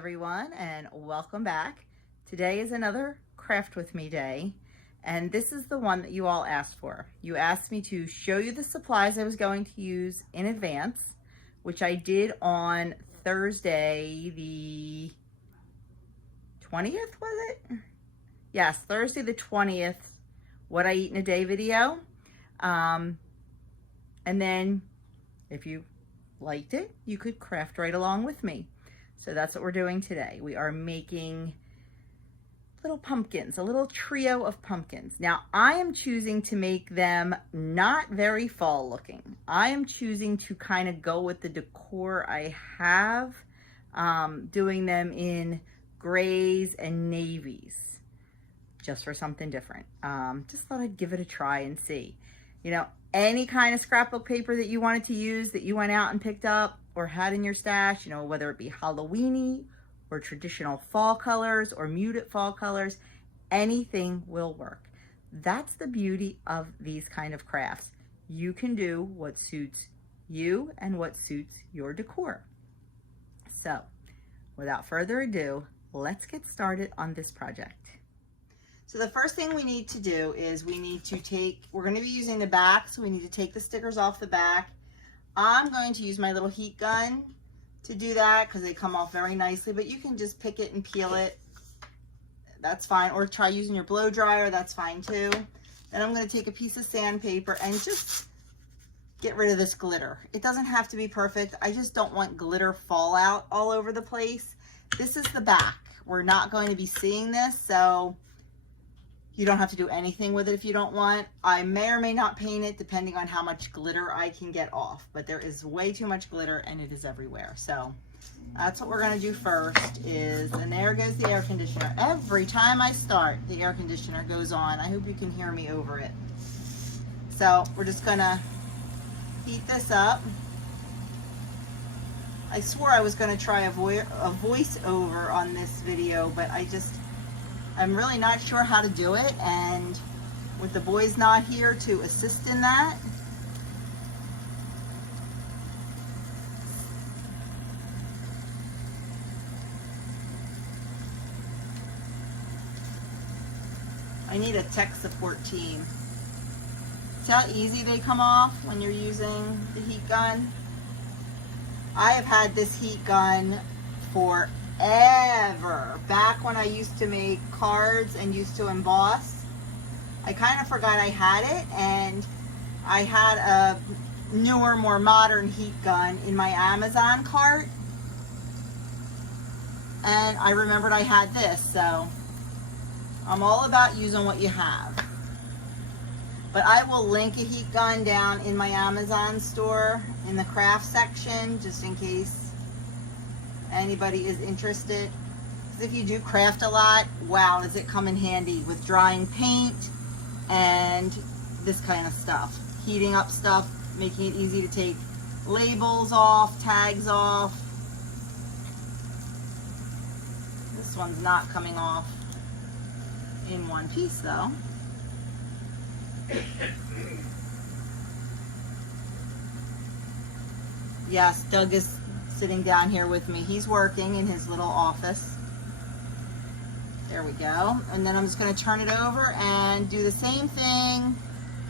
everyone, and welcome back. Today is another craft with me day, and this is the one that you all asked for. You asked me to show you the supplies I was going to use in advance, which I did on Thursday the 20th, was it? Yes, Thursday the 20th, what I eat in a day video. And then if you liked it, you could craft right along with me. So that's what we're doing today. We are making little pumpkins, a little trio of pumpkins. Now I am choosing to make them not very fall looking. I am choosing to kind of go with the decor I have, doing them in grays and navies, just for something different. Just thought I'd give it a try and see. You know, any kind of scrapbook paper that you wanted to use that you went out and picked up or had in your stash, you know, whether it be Halloweeny or traditional fall colors or muted fall colors, anything will work. That's the beauty of these kind of crafts. You can do what suits you and what suits your decor. So without further ado, let's get started on this project. So the first thing we need to do is we're going to be using the back, so we need to take the stickers off the back. I'm going to use my little heat gun to do that because they come off very nicely, but you can just pick it and peel it. That's fine. Or try using your blow dryer. That's fine too. Then I'm going to take a piece of sandpaper and just get rid of this glitter. It doesn't have to be perfect. I just don't want glitter fallout all over the place. This is the back. We're not going to be seeing this, so you don't have to do anything with it if you don't want. I may or may not paint it depending on how much glitter I can get off, but there is way too much glitter and it is everywhere. So that's what we're gonna do first and there goes the air conditioner. Every time I start, the air conditioner goes on. I hope you can hear me over it. So we're just gonna heat this up. I swore I was gonna try a voiceover on this video, but I'm really not sure how to do it, and with the boys not here to assist in that, I need a tech support team. See how easy they come off when you're using the heat gun? I have had this heat gun for ever. Back when I used to make cards and used to emboss, I kind of forgot I had it, and I had a newer, more modern heat gun in my Amazon cart, and I remembered I had this. So I'm all about using what you have, but I will link a heat gun down in my Amazon store in the craft section, just in case anybody is interested. Because if you do craft a lot, wow, does it come in handy with drying paint and this kind of stuff. Heating up stuff, making it easy to take labels off, tags off. This one's not coming off in one piece though. Yes, Doug is sitting down here with me. He's working in his little office. There we go. And then I'm just going to turn it over and do the same thing.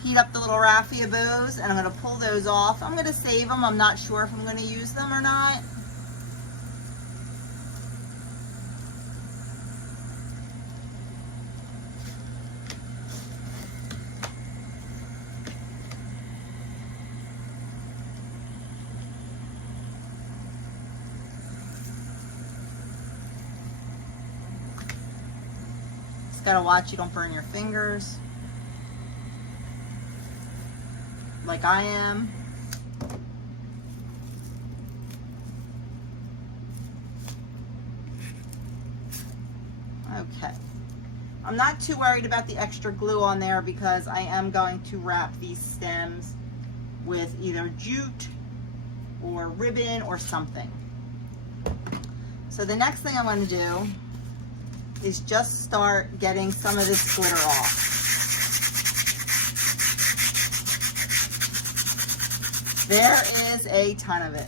Heat up the little raffia bows, and I'm going to pull those off. I'm going to save them. I'm not sure if I'm going to use them or not. Gotta watch you don't burn your fingers like I am. Okay, I'm not too worried about the extra glue on there because I am going to wrap these stems with either jute or ribbon or something. So the next thing I'm going to do is just start getting some of this glitter off. There is a ton of it.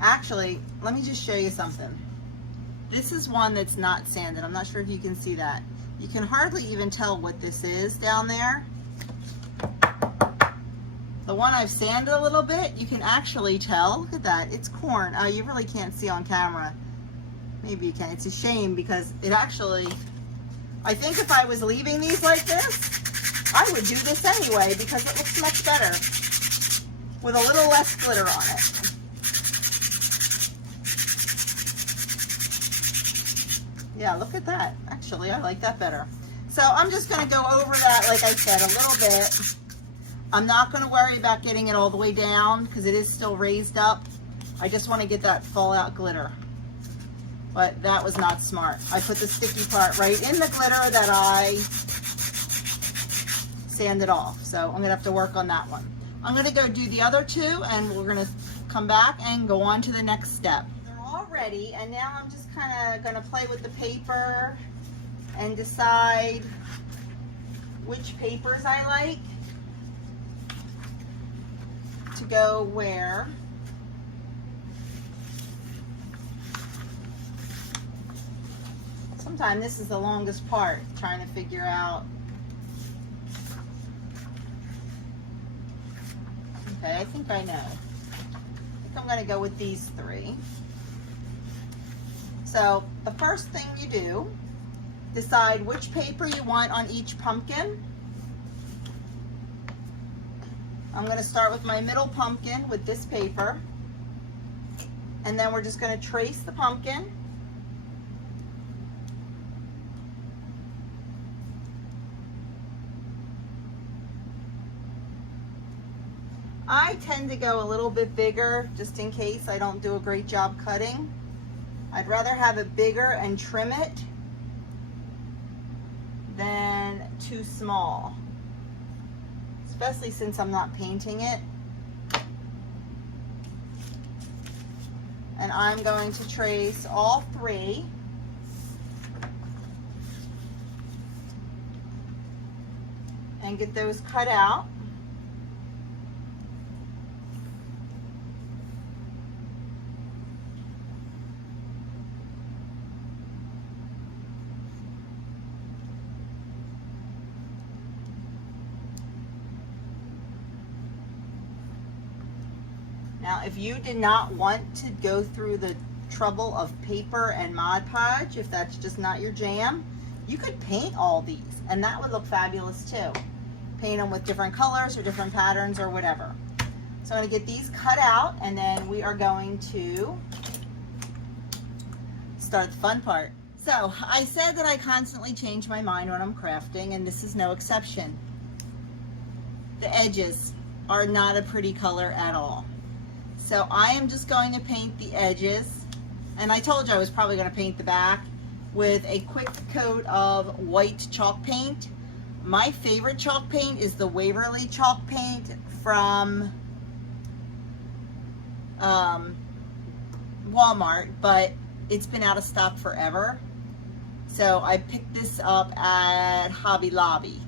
Actually, let me just show you something. This is one that's not sanded. I'm not sure if you can see that. You can hardly even tell what this is down there. The one I've sanded a little bit, you can actually tell. Look at that, it's corn. Oh, you really can't see on camera. Maybe you can. It's a shame because it actually, I think if I was leaving these like this, I would do this anyway because it looks much better with a little less glitter on it. Yeah, look at that. Actually, I like that better. So I'm just going to go over that, like I said, a little bit. I'm not going to worry about getting it all the way down because it is still raised up. I just want to get that fallout glitter. But that was not smart. I put the sticky part right in the glitter that I sanded off. So I'm going to have to work on that one. I'm going to go do the other two and we're going to come back and go on to the next step. They're all ready and now I'm just kind of going to play with the paper and decide which papers I like to go where. Sometimes this is the longest part, trying to figure out. Okay, I think I know. I think I'm going to go with these three. So the first thing you do, decide which paper you want on each pumpkin. I'm going to start with my middle pumpkin with this paper. And then we're just going to trace the pumpkin. I tend to go a little bit bigger just in case I don't do a great job cutting. I'd rather have it bigger and trim it than too small, especially since I'm not painting it. And I'm going to trace all three. And get those cut out. Now, if you did not want to go through the trouble of paper and Mod Podge, if that's just not your jam, you could paint all these, and that would look fabulous too. Paint them with different colors or different patterns or whatever. So I'm going to get these cut out, and then we are going to start the fun part. So I said that I constantly change my mind when I'm crafting, and this is no exception. The edges are not a pretty color at all. So I am just going to paint the edges, and I told you I was probably going to paint the back with a quick coat of white chalk paint. My favorite chalk paint is the Waverly chalk paint from Walmart, but it's been out of stock forever. So I picked this up at Hobby Lobby.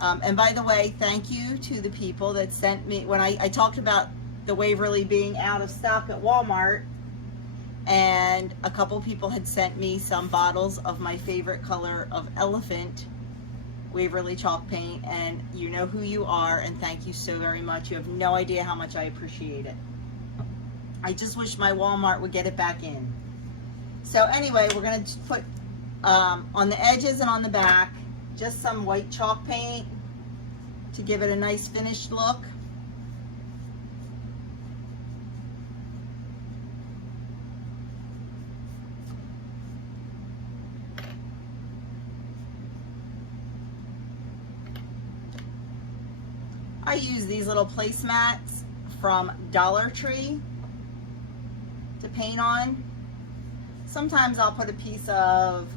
And by the way, thank you to the people that sent me, when I talked about the Waverly being out of stock at Walmart, and a couple people had sent me some bottles of my favorite color of elephant Waverly chalk paint, and you know who you are, and thank you so very much. You have no idea how much I appreciate it. I just wish my Walmart would get it back in. So anyway, we're going to put on the edges and on the back just some white chalk paint to give it a nice finished look. I use these little placemats from Dollar Tree to paint on. Sometimes I'll put a piece of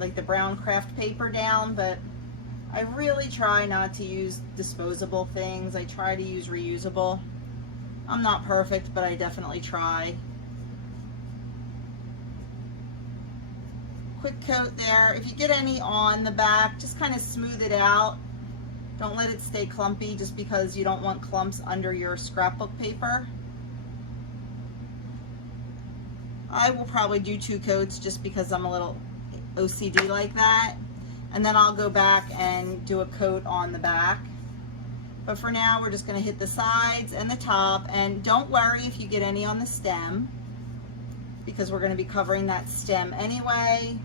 like the brown craft paper down, but I really try not to use disposable things. I try to use reusable. I'm not perfect, but I definitely try. Quick coat there. If you get any on the back, just kind of smooth it out. Don't let it stay clumpy just because you don't want clumps under your scrapbook paper. I will probably do 2 coats just because I'm a little OCD like that. And then I'll go back and do a coat on the back. But for now, we're just going to hit the sides and the top. And don't worry if you get any on the stem, because we're going to be covering that stem anyway.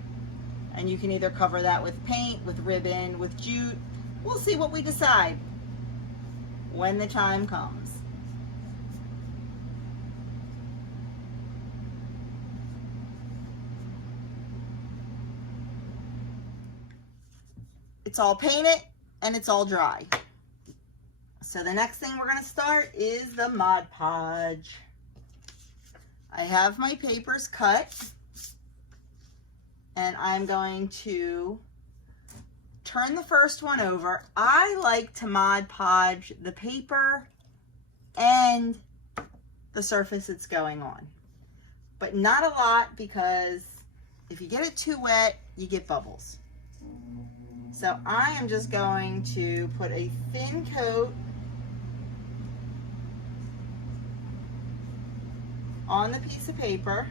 And you can either cover that with paint, with ribbon, with jute. We'll see what we decide when the time comes. It's all painted and it's all dry. So the next thing we're going to start is the Mod Podge. I have my papers cut, and I'm going to turn the first one over. I like to Mod Podge the paper and the surface it's going on, but not a lot, because if you get it too wet, you get bubbles. So I am just going to put a thin coat on the piece of paper.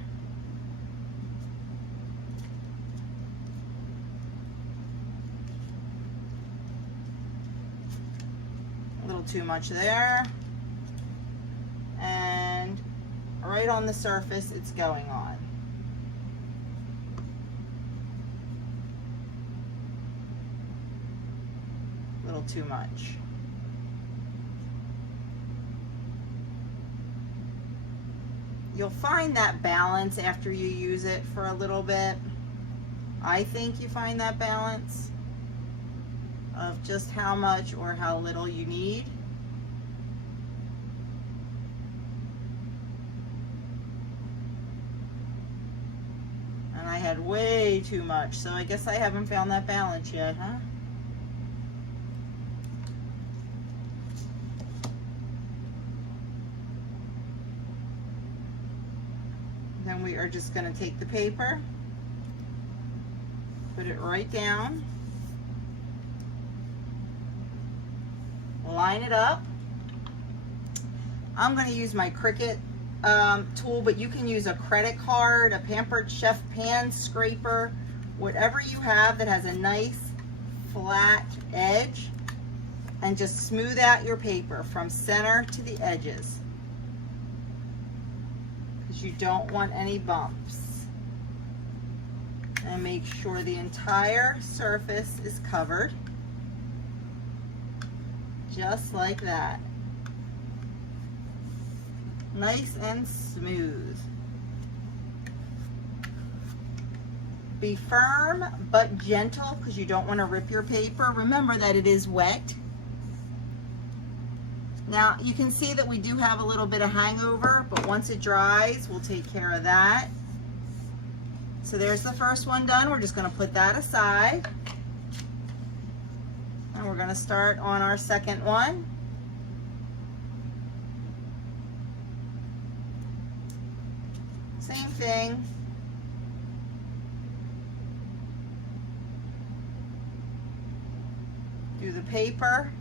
A little too much there. And right on the surface it's going on. A little too much. You'll find that balance after you use it for a little bit. I think you find that balance of just how much or how little you need. And I had way too much, so I guess I haven't found that balance yet, huh? Then we are just going to take the paper, put it right down, line it up. I'm going to use my Cricut tool, but you can use a credit card, a Pampered Chef pan scraper, whatever you have that has a nice flat edge, and just smooth out your paper from center to the edges. You don't want any bumps. And make sure the entire surface is covered, just like that. Nice and smooth. Be firm but gentle, because you don't want to rip your paper. Remember that it is wet. Now you can see that we do have a little bit of hangover, but once it dries, we'll take care of that. So there's the first one done. We're just going to put that aside. And we're going to start on our second one. Same thing. Do the paper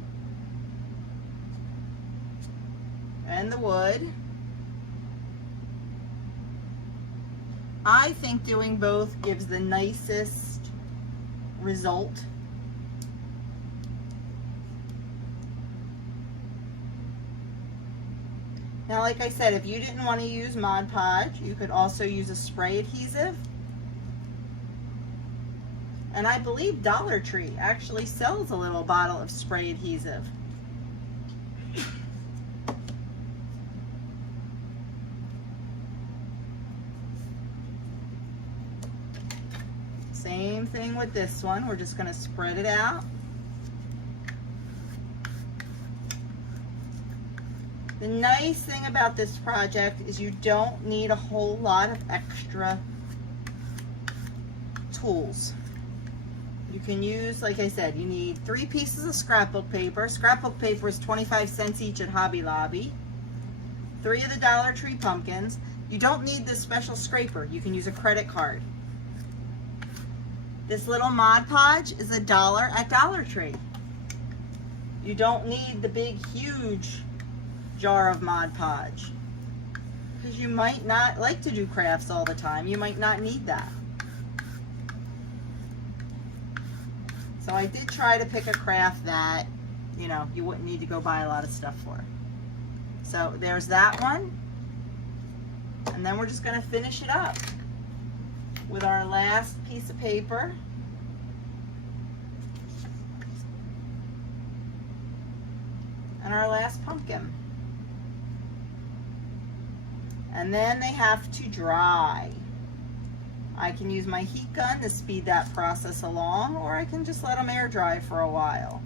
and the wood. I think doing both gives the nicest result. Now, like I said, if you didn't want to use Mod Podge, you could also use a spray adhesive. And I believe Dollar Tree actually sells a little bottle of spray adhesive. Same thing with this one. We're just going to spread it out. The nice thing about this project is you don't need a whole lot of extra tools. You can use, like I said, you need 3 pieces of scrapbook paper. Scrapbook paper is 25 cents each at Hobby Lobby. 3 of the Dollar Tree pumpkins. You don't need this special scraper. You can use a credit card. This little Mod Podge is $1 at Dollar Tree. You don't need the big, huge jar of Mod Podge. because you might not like to do crafts all the time. You might not need that. So I did try to pick a craft that, you know, you wouldn't need to go buy a lot of stuff for. So there's that one. And then we're just going to finish it up with our last piece of paper. And our last pumpkin. And then they have to dry. I can use my heat gun to speed that process along, or I can just let them air dry for a while.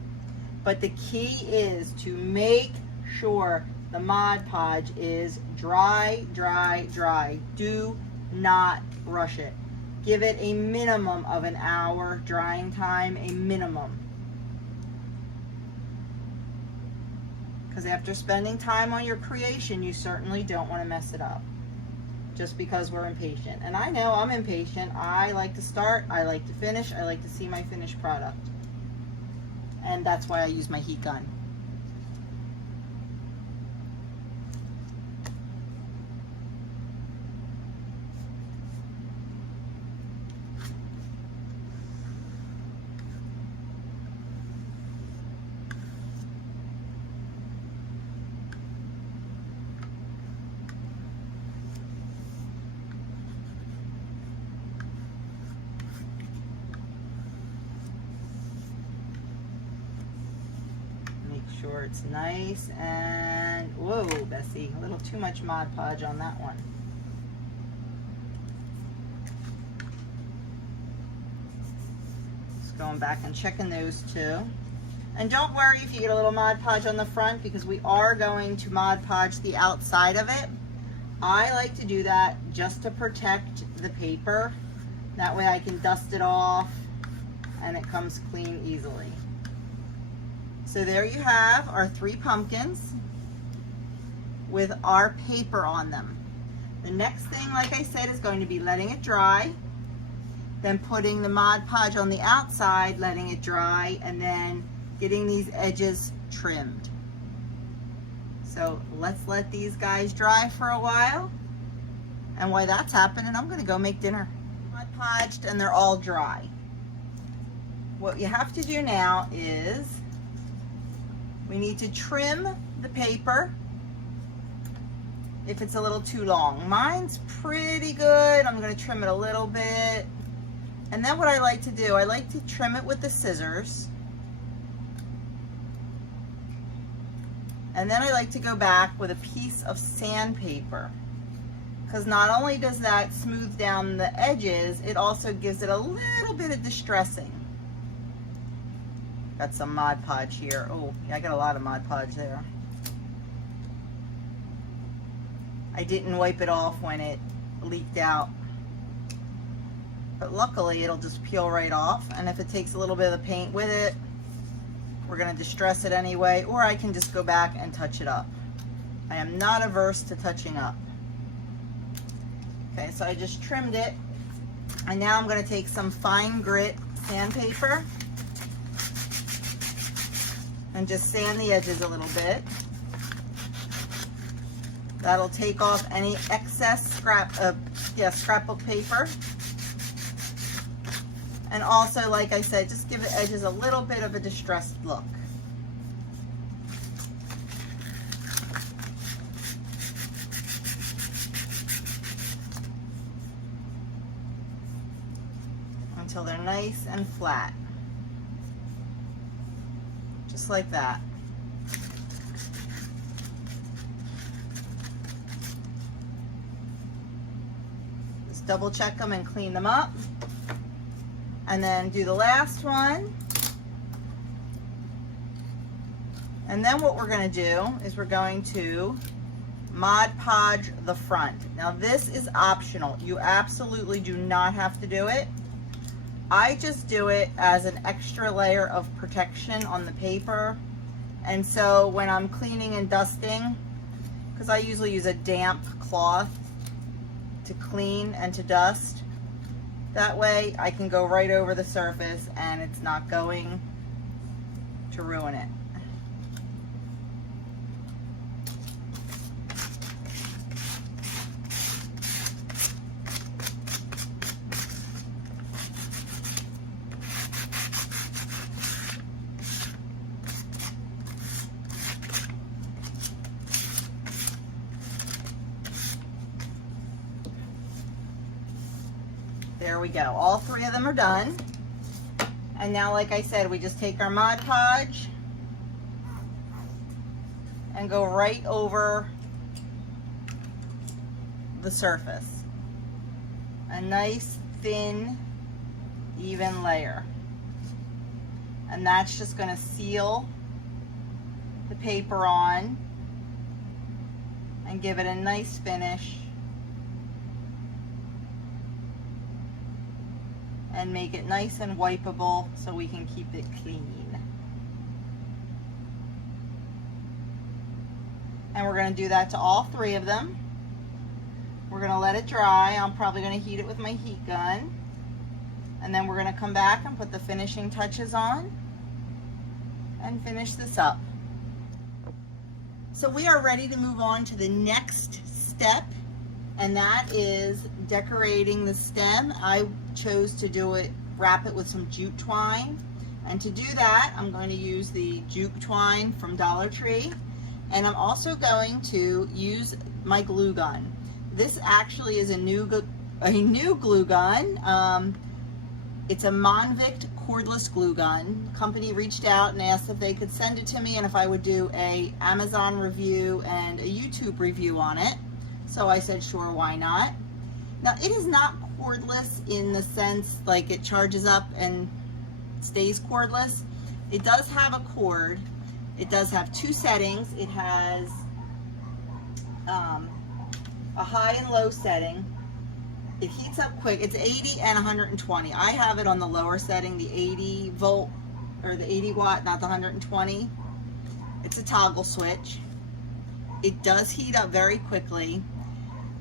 But the key is to make sure the Mod Podge is dry, dry, dry. Do not rush it. Give it a minimum of an hour drying time, a minimum. Because after spending time on your creation, you certainly don't want to mess it up. Just because we're impatient. And I know I'm impatient. I like to start, I like to finish, I like to see my finished product. And that's why I use my heat gun. Sure it's nice and whoa, Bessie, a little too much Mod Podge on that one. Just going back and checking those two. And don't worry if you get a little Mod Podge on the front, because we are going to Mod Podge the outside of it. I like to do that just to protect the paper. That way I can dust it off and it comes clean easily. So there you have our 3 pumpkins with our paper on them. The next thing, like I said, is going to be letting it dry, then putting the Mod Podge on the outside, letting it dry, and then getting these edges trimmed. So let's let these guys dry for a while. And while that's happening, I'm gonna go make dinner. Mod Podged and they're all dry. What you have to do now is we need to trim the paper if it's a little too long. Mine's pretty good. I'm going to trim it a little bit. And then what I like to do, I like to trim it with the scissors. And then I like to go back with a piece of sandpaper. Because not only does that smooth down the edges, it also gives it a little bit of distressing. Got some Mod Podge here. Oh, yeah, I got a lot of Mod Podge there. I didn't wipe it off when it leaked out. But luckily, it'll just peel right off. And if it takes a little bit of the paint with it, we're going to distress it anyway. Or I can just go back and touch it up. I am not averse to touching up. Okay, so I just trimmed it. And now I'm going to take some fine grit sandpaper and just sand the edges a little bit. That'll take off any excess scrapbook paper. And also, like I said, just give the edges a little bit of a distressed look. Until they're nice and flat. Just like that. Just double check them and clean them up. And then do the last one. And then what we're going to do is we're going to Mod Podge the front. Now this is optional. You absolutely do not have to do it. I just do it as an extra layer of protection on the paper. And so when I'm cleaning and dusting, because I usually use a damp cloth to clean and to dust, that way I can go right over the surface and it's not going to ruin it. There we go. All 3 of them are done. And now, like I said, we just take our Mod Podge and go right over the surface. A nice, thin, even layer. And that's just going to seal the paper on and give it a nice finish and make it nice and wipeable so we can keep it clean. And we're going to do that to all 3 of them. We're going to let it dry. I'm probably going to heat it with my heat gun. And then we're going to come back and put the finishing touches on and finish this up. So we are ready to move on to the next step, and that is decorating the stem. I chose to do it, wrap it with some jute twine. And to do that, I'm going to use the jute twine from Dollar Tree. And I'm also going to use my glue gun. This actually is a new glue gun. It's a Monvict cordless glue gun. Company reached out and asked if they could send it to me and if I would do a Amazon review and a YouTube review on it. So I said, sure, why not? Now, it is not cordless in the sense like it charges up and stays cordless. It does have a cord. It does have 2 settings. It has a high and low setting. It heats up quick. It's 80 and 120. I have it on the lower setting, the 80 volt or the 80 watt, not the 120. It's a toggle switch. It does heat up very quickly.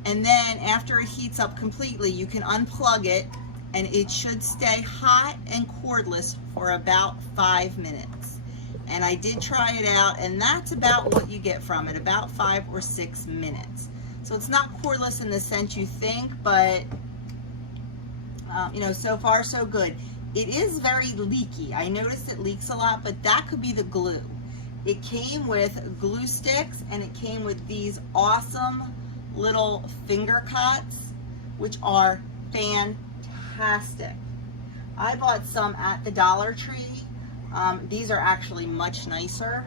And then after it heats up completely, you can unplug it and it should stay hot and cordless for about 5 minutes. And I did try it out, and that's about what you get from it, about 5 or 6 minutes. So it's not cordless in the sense you think, but you know, so far so good. It is very leaky. I noticed it leaks a lot, but that could be the glue. It came with glue sticks, and it came with these awesome little finger cuts, which are fantastic. I bought some at the Dollar Tree. These are actually much nicer.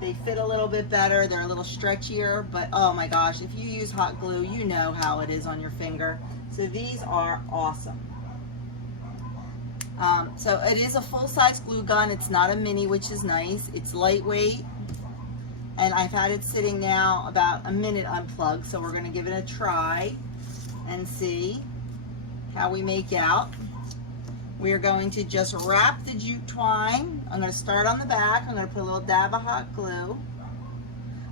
They fit a little bit better. They're a little stretchier, but oh my gosh, if you use hot glue, you know how it is on your finger. So these are awesome. So it is a full-size glue gun. It's not a mini, which is nice. It's lightweight, and I've had it sitting now about a minute unplugged, so we're going to give it a try and see how we make out. We are going to just wrap the jute twine. I'm going to start on the back. I'm going to put a little dab of hot glue.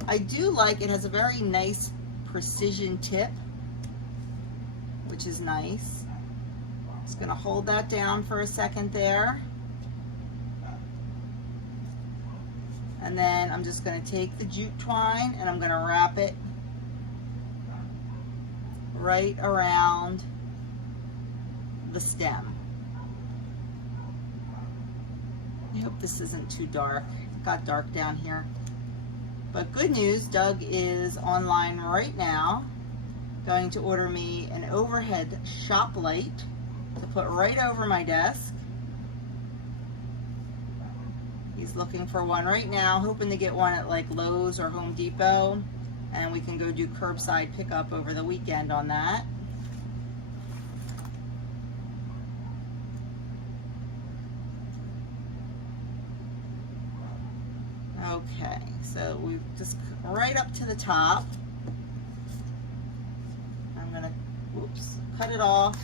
I do like it has a very nice precision tip, which is nice. Just going to hold that down for a second there. And then I'm just going to take the jute twine and I'm going to wrap it right around the stem. I hope this isn't too dark. It got dark down here. But good news, Doug is online right now, going to order me an overhead shop light to put right over my desk. He's looking for one right now, hoping to get one at like Lowe's or Home Depot, and we can go do curbside pickup over the weekend on that. Okay, so we just right up to the top. I'm gonna, oops, cut it off.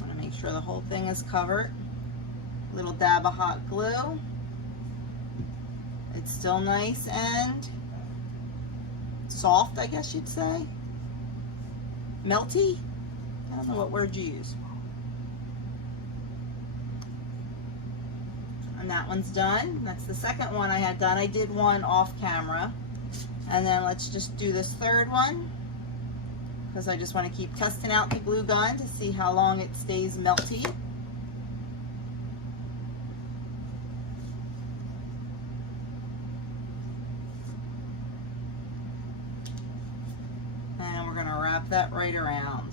Want to make sure the whole thing is covered. Little dab of hot glue. It's still nice and soft, I guess you'd say. Melty? I don't know what word you use. And that one's done. That's the second one I had done. I did one off camera. And then let's just do this third one, because I just want to keep testing out the glue gun to see how long it stays melty. wrap that right around.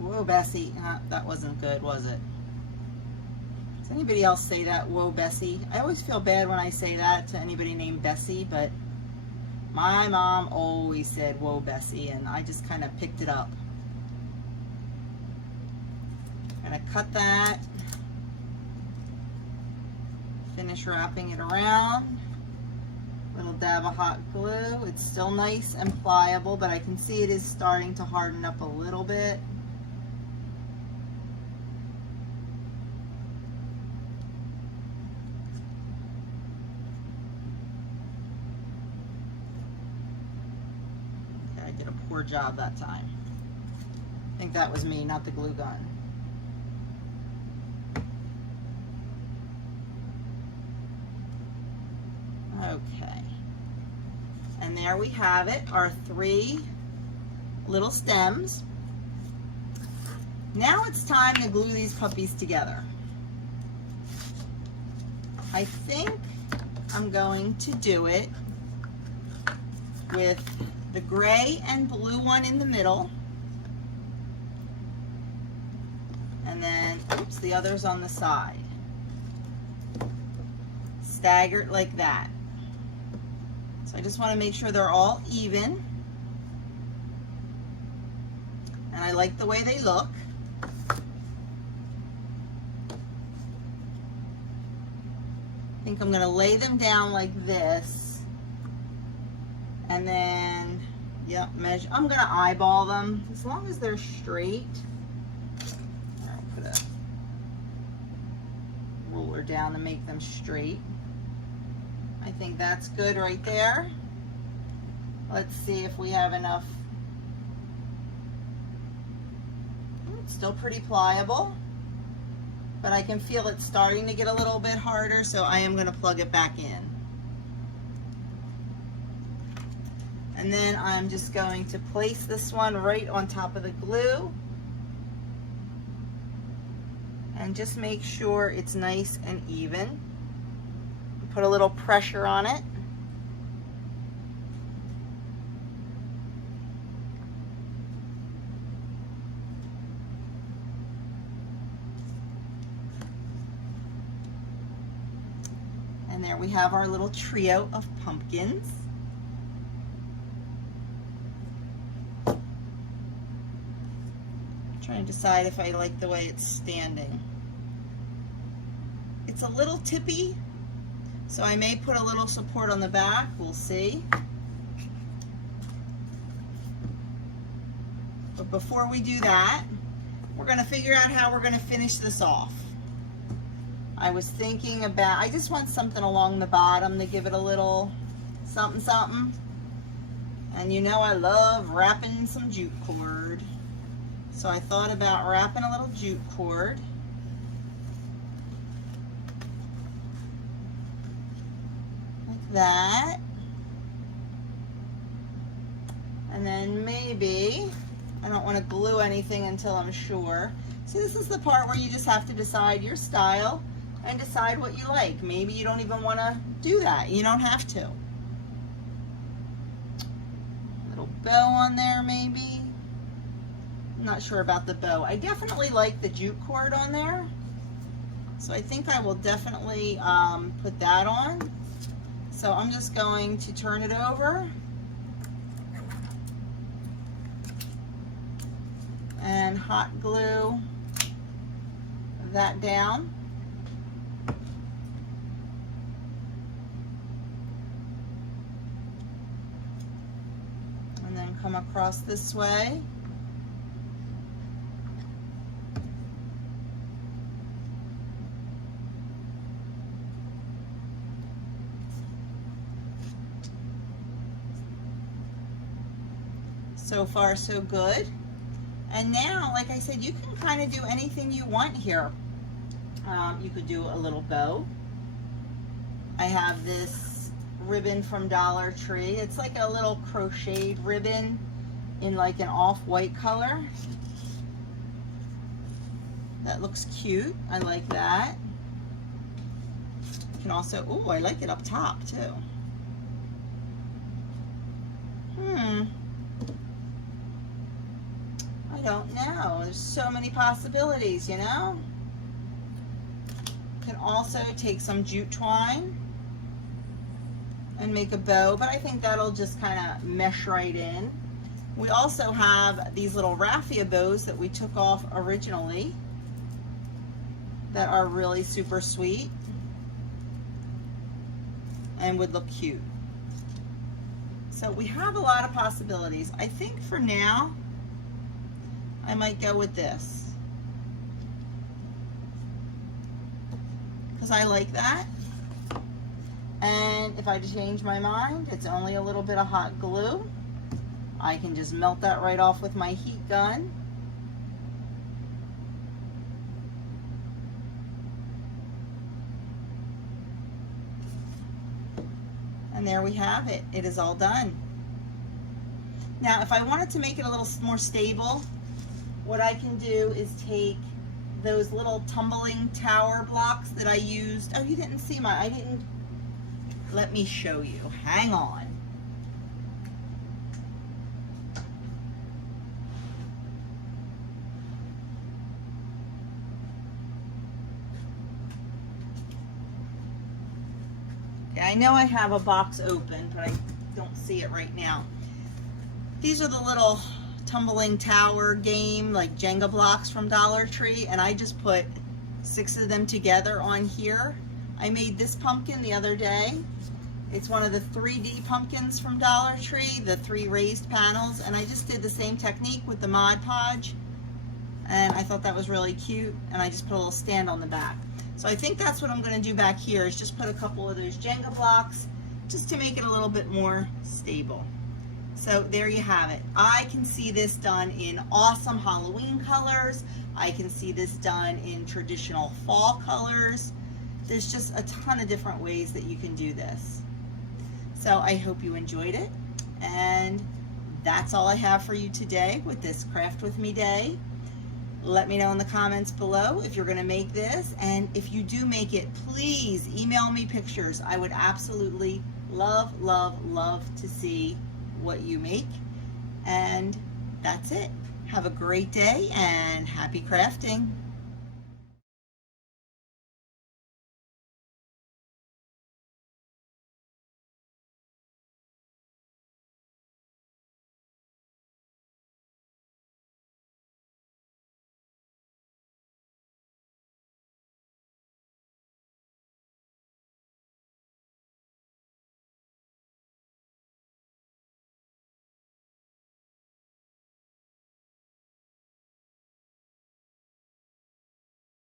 Whoa, Bessie. That wasn't good, was it? Does anybody else say that, whoa, Bessie? I always feel bad when I say that to anybody named Bessie, but my mom always said, whoa, Bessie, and I just kind of picked it up. I'm going to cut that. Finish wrapping it around. Little dab of hot glue. It's still nice and pliable, but I can see it is starting to harden up a little bit. Okay, I did a poor job that time. I think that was me, not the glue gun. Okay, and there we have it, our 3 little stems. Now it's time to glue these puppies together. I think I'm going to do it with the gray and blue one in the middle, and then, oops, the others on the side. Staggered like that. I just want to make sure they're all even, and I like the way they look. I think I'm going to lay them down like this, and then, yep, measure. I'm going to eyeball them as long as they're straight. I'll put a ruler down to make them straight. I think that's good right there. Let's see if we have enough. It's still pretty pliable, but I can feel it starting to get a little bit harder, so I am going to plug it back in. And then I'm just going to place this one right on top of the glue and just make sure it's nice and even. Put a little pressure on it. And there we have our little trio of pumpkins. I'm trying to decide if I like the way it's standing. It's a little tippy, so I may put a little support on the back, we'll see. But before we do that, we're gonna figure out how we're gonna finish this off. I was thinking about, I just want something along the bottom to give it a little something something. And you know I love wrapping some jute cord. So I thought about wrapping a little jute cord. That, and then maybe, I don't want to glue anything until I'm sure. See, this is the part where you just have to decide your style and decide what you like. Maybe you don't even want to do that. You don't have to. Little bow on there maybe. I'm not sure about the bow. I definitely like the jute cord on there, so I think I will definitely put that on. So I'm just going to turn it over and hot glue that down. And then come across this way. So far, so good. And now, like I said, you can kind of do anything you want here. You could do a little bow. I have this ribbon from Dollar Tree. It's like a little crocheted ribbon in like an off-white color. That looks cute. I like that. You can also, oh, I like it up top too. I don't know. There's so many possibilities, you know? You can also take some jute twine and make a bow, but I think that'll just kind of mesh right in. We also have these little raffia bows that we took off originally that are really super sweet and would look cute. So we have a lot of possibilities. I think for now, I might go with this because I like that. And if I change my mind, it's only a little bit of hot glue. I can just melt that right off with my heat gun. And there we have it. It is all done. Now, if I wanted to make it a little more stable, what I can do is take those little tumbling tower blocks that I used. Oh, you didn't see my, let me show you. Hang on. I know I have a box open, but I don't see it right now. These are the little tumbling tower game, like Jenga blocks from Dollar Tree, and I just put 6 of them together on here. I made this pumpkin the other day. It's one of the 3D pumpkins from Dollar Tree, the 3 raised panels, and I just did the same technique with the Mod Podge, and I thought that was really cute, and I just put a little stand on the back. So I think that's what I'm going to do back here, is just put a couple of those Jenga blocks just to make it a little bit more stable. So there you have it. I can see this done in awesome Halloween colors. I can see this done in traditional fall colors. There's just a ton of different ways that you can do this. So I hope you enjoyed it. And that's all I have for you today with this Craft With Me Day. Let me know in the comments below if you're going to make this, and if you do make it, please email me pictures. I would absolutely love to see what you make. And that's it. Have a great day and happy crafting.